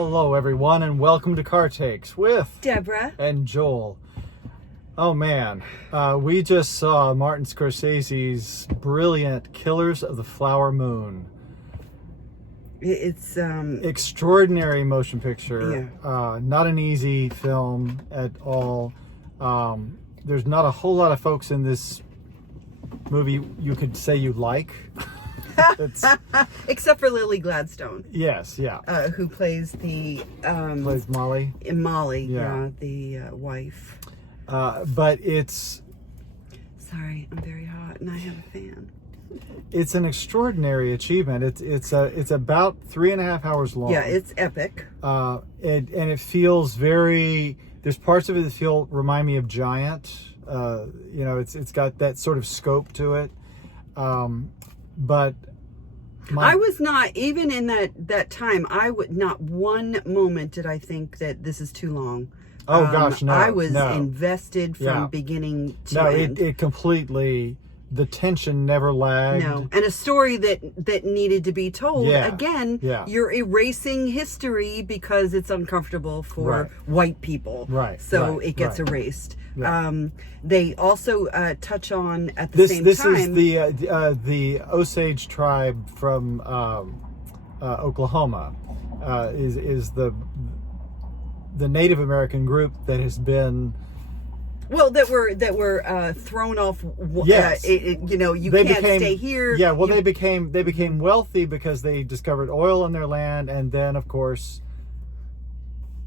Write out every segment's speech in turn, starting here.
Hello, everyone, and welcome to Car Takes with Deborah and Joel. Oh man, we just saw Martin Scorsese's brilliant Killers of the Flower Moon. It's Extraordinary motion picture. Yeah. Not an easy film at all. There's not a whole lot of folks in this movie you could say you like. except for Lily Gladstone. Yes, yeah. Who plays the Plays Molly. Molly, Yeah. the wife. But it's Sorry, I'm very hot and I have a fan. it's an extraordinary achievement. It's about 3.5 hours long. Yeah, it's epic. And it feels very. There's parts of it that remind me of Giant. It's got that sort of scope to it. But I was not, even in that time, not one moment did I think that this is too long. Oh gosh, no. I was no. invested from beginning to end. It completely. The tension never lagged. No, and a story that needed to be told. Yeah. Again, Yeah. you're erasing history because it's uncomfortable for Right. white people. Right, So right, it gets right. erased. Yeah. They also touch on at the same This time. is the Osage tribe from Oklahoma. Is the Native American group that has been. Well, that were thrown off. Yes. You can't stay here. Yeah, well, they became wealthy because they discovered oil in their land, and then of course,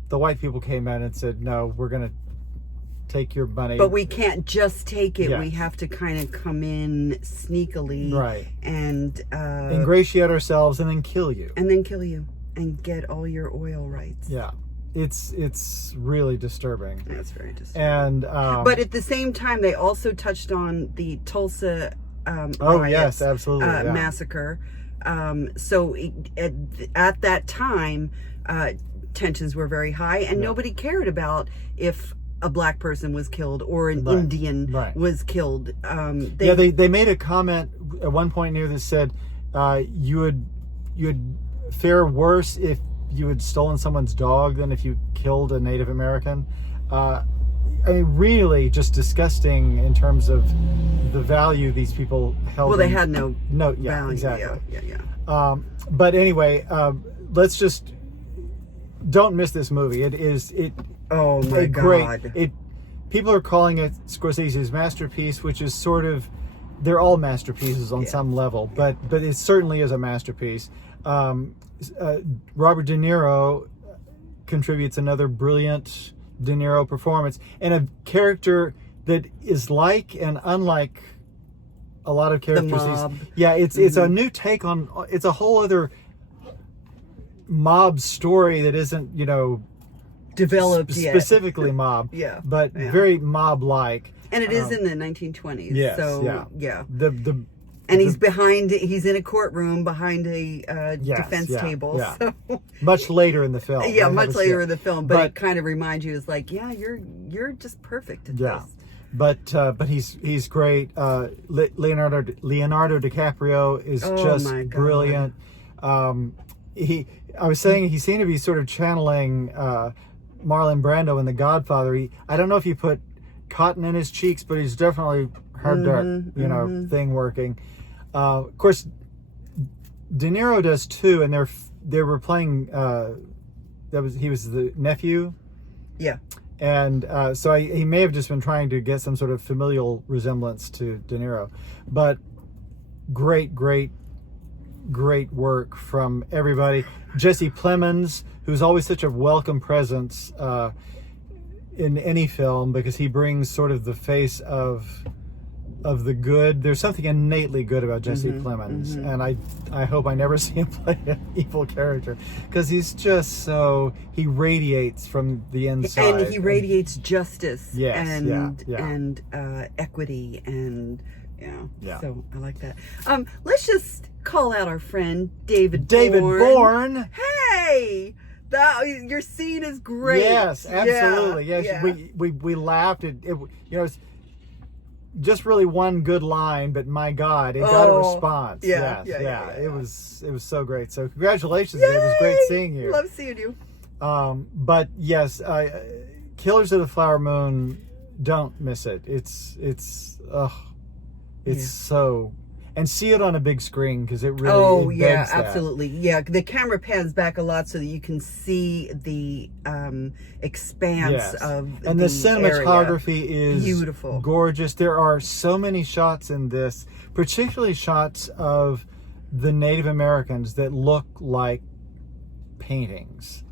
the white people came in and said, "No, we're going to take your money." But we can't just take it. Yes. We have to kind of come in sneakily, Right. And ingratiate ourselves and then kill you. and then kill you and get all your oil rights. Yeah, it's really disturbing. That's very disturbing. And But at the same time, they also touched on the Tulsa oh riots, yes, absolutely, yeah. massacre. So at that time, tensions were very high, and nobody cared about if a black person was killed or an Right, Indian right. was killed. They made a comment at one point near this said you'd fare worse if you had stolen someone's dog than if you killed a Native American. I mean, really just disgusting in terms of the value these people held. Well, they had no yeah, value. exactly. Yeah. But anyway, let's just don't miss this movie. Oh my God! People are calling it Scorsese's masterpiece, which is sort of, they're all masterpieces on some level, but it certainly is a masterpiece. Robert De Niro contributes another brilliant De Niro performance, and a character that is like and unlike a lot of characters. The mob. It's a new take on. It's a whole other mob story that isn't Developed yet. specifically mob. Yeah. But Yeah. very mob-like. And it is in the 1920s. Yes. So yeah. And he's in a courtroom behind a defense table. Yeah. So Much later in the film. yeah, much later in the film, but it kind of reminds you, it's like, yeah, you're just perfect at this. But he's great. Leonardo DiCaprio is just my God. brilliant. I was saying he seemed to be sort of channeling Marlon Brando in The Godfather. I don't know if he put cotton in his cheeks, but he's definitely hard dark, thing working. Of course, De Niro does too, and they were playing. He was the nephew. Yeah. And so he may have just been trying to get some sort of familial resemblance to De Niro, but great work from everybody. Jesse Plemons, who's always such a welcome presence in any film because he brings sort of the face of the good. There's something innately good about Jesse Plemons, and I hope I never see him play an evil character because he's just he radiates from the inside. And he radiates justice and equity and Yeah. So I like that. Let's just call out our friend David Bourne. Hey, your scene is great. Yes, absolutely. Yeah, yes, yeah. we laughed. It's just really one good line, but my God, it got a response. Yeah, Yes, yeah. It was so great. So congratulations, Dave. It was great seeing you. Love seeing you. But yes, Killers of the Flower Moon, don't miss it. It's so, and see it on a big screen because it really it begs that. Absolutely. Yeah, the camera pans back a lot so that you can see the expanse of and the cinematography is beautiful, gorgeous. There are so many shots in this, particularly shots of the Native Americans that look like paintings.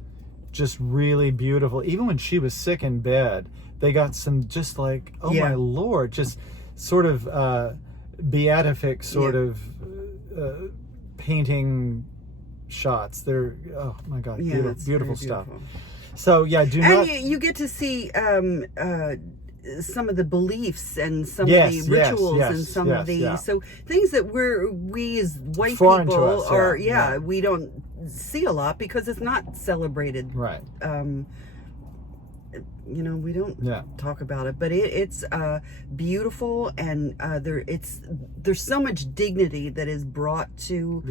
Just really beautiful. Even when she was sick in bed, they got some just like, oh my Lord, just sort of beatific sort of painting shots. They're, oh my God, beautiful stuff. So yeah, you get to see some of the beliefs and some of the rituals and some of the so things that we as white foreign people to us, are we don't see a lot because it's not celebrated. Right. We don't talk about it, but it's beautiful, and there's so much dignity that is brought to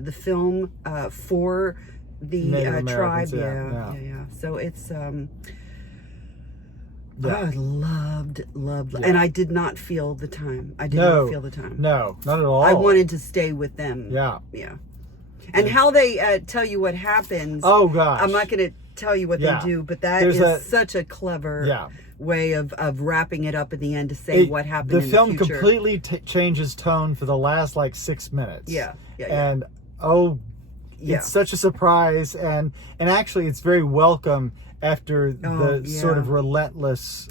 the film for the tribe. So it's I loved, and I did not feel the time. I did not feel the time. No, not at all. I wanted to stay with them. Yeah. And how they tell you what happens. Oh gosh. I'm not going to tell you what they do, but is such a clever way of wrapping it up at the end to say what happened in the future. The film completely changes tone for the last like 6 minutes. And it's such a surprise, and actually it's very after the sort of relentless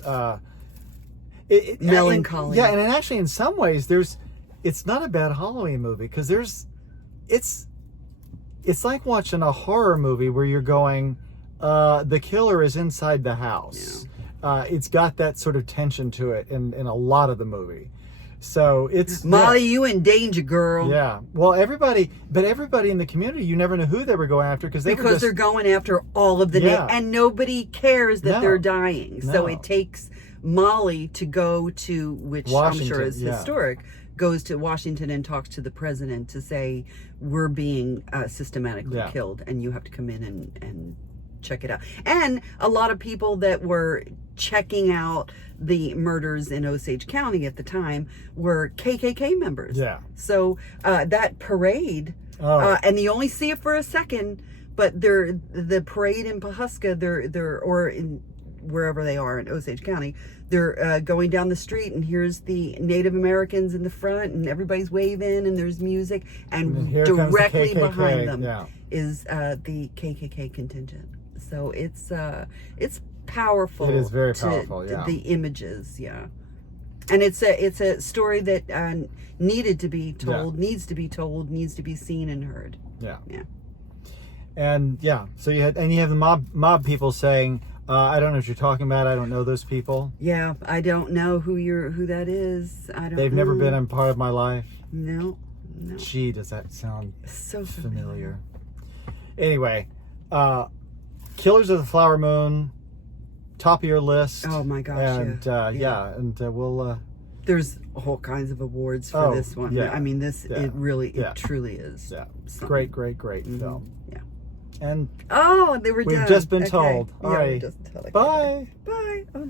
melancholy. And actually in some ways it's not a bad Halloween movie because it's like watching a horror movie where you're going, the killer is inside the house. It's got that sort of tension to it in a lot of the movie. So it's Molly, you in danger, girl. Yeah. Well, everybody in the community, you never know who they were going after because they're going after all of the and nobody cares that they're dying. So it takes Molly to go to, which Washington, I'm sure is historic, goes to Washington and talks to the president to say we're being systematically killed, and you have to come in and check it out. And a lot of people that were checking out the murders in Osage County at the time were KKK members. So that parade, and you only see it for a second, but the parade in Pawhuska, or in wherever they are in Osage County, they're going down the street, and here's the Native Americans in the front, and everybody's waving, and there's music, and directly behind them is the KKK contingent. So it's powerful. It is very powerful. The images, and it's a story that needed to be told, needs to be told, needs to be seen and heard. And so you have the mob people saying, I don't know what you're talking about. I don't know those people. I don't know who that is. They've never been a part of my life. No. Gee, does that sound so familiar? Anyway, Killers of the Flower Moon, top of your list. Oh my gosh! And we'll. There's all kinds of awards for this one. I mean, it truly is. Great film. And they were we've done. just been told. All right. We're just told. Bye. Bye. Oh,